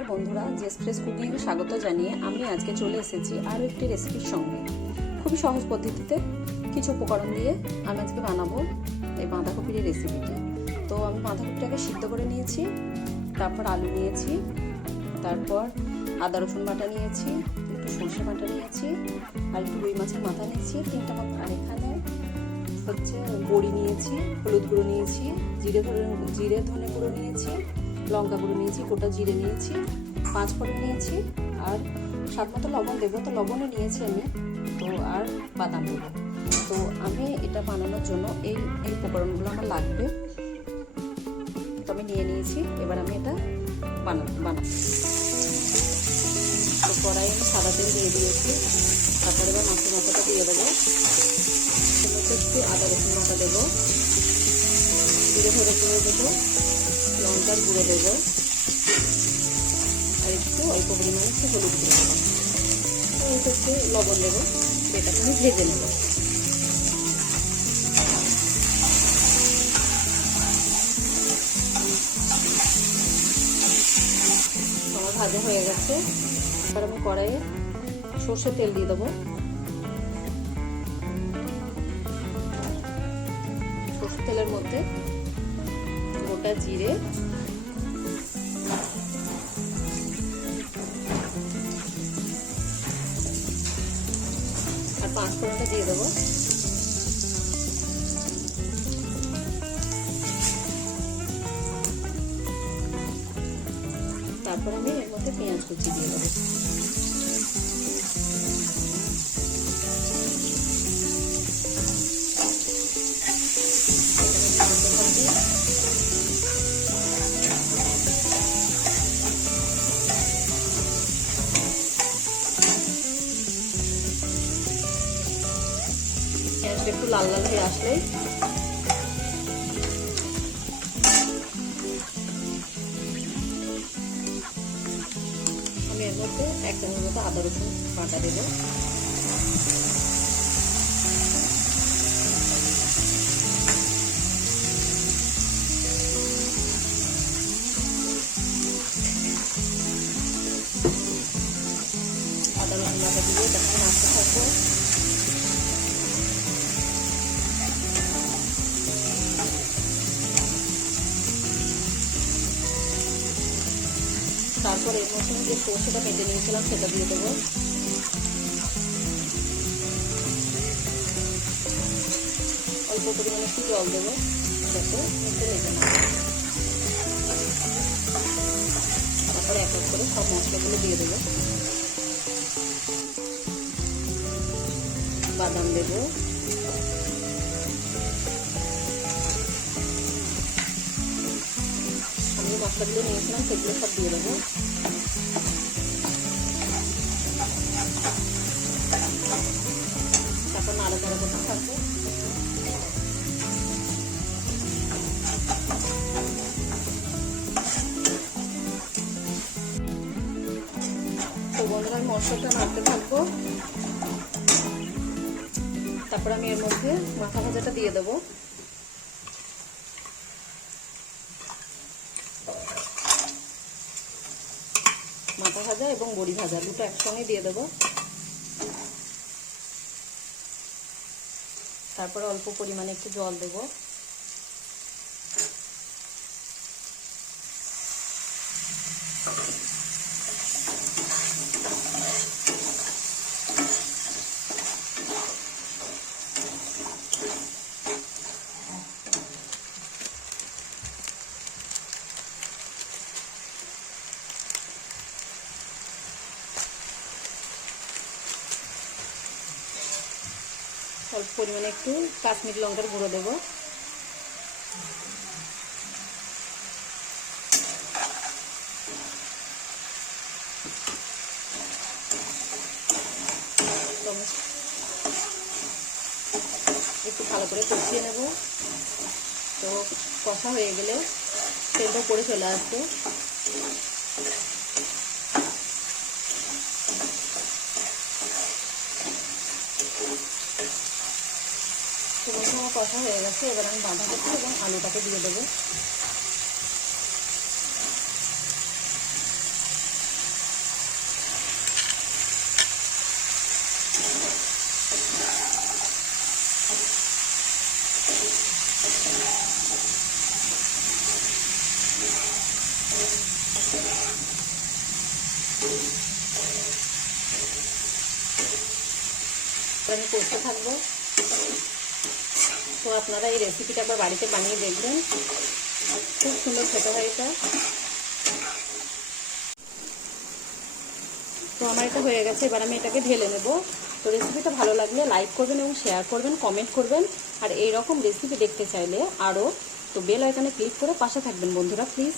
নমস্কার বন্ধুরা, JS fresh কুকিংয়ে স্বাগত জানিয়ে আমি আজকে চলে এসেছি আরও একটি রেসিপির সঙ্গে। খুবই সহজ পদ্ধতিতে কিছু উপকরণ দিয়ে আমি আজকে বানাবো এই বাঁধাকপির রেসিপিটি। তো আমি বাঁধাকপিটাকে সিদ্ধ করে নিয়েছি, তারপর আলু নিয়েছি, তারপর আদা রসুন বাটা নিয়েছি, একটু সর্ষে বাটা নিয়েছি, আর একটু রুই মাছের মাথা নিয়েছি, 3টা মাথা। আর এখানে হচ্ছে বড়ি নিয়েছি, হলুদ গুঁড়ো নিয়েছি, জিরে ধনে গুঁড়ো নিয়েছি, লঙ্কা গুঁড়ো নিয়েছি, গোটা জিরে নিয়েছি, 5 ফোড়ন নিয়েছি, আর স্বাদ মতো লবণ দেবো, তো লবণও নিয়েছি আমি, তো আর বাদাম দেবো। তো আমি এটা বানানোর জন্য এই উপকরণগুলো আমার লাগবে, তো আমি নিয়ে নিয়েছি। এবার আমি এটা বানাবো। তো কড়াই আমি সাদা তেল দিয়ে দিয়েছি, তারপরে এবার মাছের মাথাটা দিয়ে দেবো, একটু আদা রসুন বাটা দেবো, জিরে ধরে গুঁড়ো দেবো, লঙ্কার গুঁড়ো দেবো, আর একটু অল্প পরিমাণে একটু হলুদ গুঁড়ো দেবো, একটু লবণ দেবো। এটাকে আমি ভেজে নেব। আমার ভাজা হয়ে গেছে। এবার আমি কড়াইয়ে সর্ষের তেল দিয়ে দেবো। সর্ষের তেলের মধ্যে গোটা জিরে, আর 5 ফোড়নটা দিয়ে দেবো। তারপর আমি এর মধ্যে পেঁয়াজ কুচি দিয়ে দেবো। পেঁয়াজটা একটু লাল লাল হয়ে আসলেই আমি এর মধ্যে 1 চামচ মতো আদা রসুন বাটা দেবো। আদা রসুন বাটা দিয়ে এটাকে নাড়তে থাকবো। তারপর এর মধ্যে যে সর্ষেটা বেটে নিয়েছিলাম সেটা দিয়ে দেবো। অল্প পরিমাণে একটু জল দেবো যাতে একটু লেগে না। তারপরে এক এক করে সব মশলাগুলো দিয়ে দেবো। বাদাম দেবো, আমি মশলাগুলো নিয়েছিলাম সেগুলো সব দিয়ে দেবো। তারপর নাড়াচাড়া করতে থাকবো। তো বন্ধুরা আমি মশলাটা নাড়তে থাকবো। তারপর আমি এর মধ্যে মাথা ভাজাটা দিয়ে দেবো। মাথা ভাজা এবং বড়ি ভাজা দুটো একসঙ্গে দিয়ে দেবো। তারপরে অল্প পরিমাণে একটু জল দেবো। অল্প পরিমাণে একটু কাশ্মীরি লঙ্কার গুঁড়ো দেবো। একটু ভালো করে কষিয়ে নেব। তো কষা হয়ে গেলে তেলটা পড়ে চলে আসবে। আমার কষা হয়ে গেছে। এবার আমি বাঁধাকপি এবং আলুটাকে দিয়ে দেবো। আমি করতে থাকবো। তো আপনারা এই রেসিপিটা একবার বাড়িতে বানিয়ে দেখবেন, খুব সুন্দর খেতে হয় এটা। তো আমার এটা হয়ে গেছে, এবার আমি এটাকে ঢেলে নেব। তো রেসিপিটা ভালো লাগলে লাইক করবেন এবং শেয়ার করবেন, কমেন্ট করবেন। আর এই রকম রেসিপি দেখতে চাইলে আরও তো বেল আইকনে ক্লিক করে পাশে থাকবেন বন্ধুরা, প্লিজ।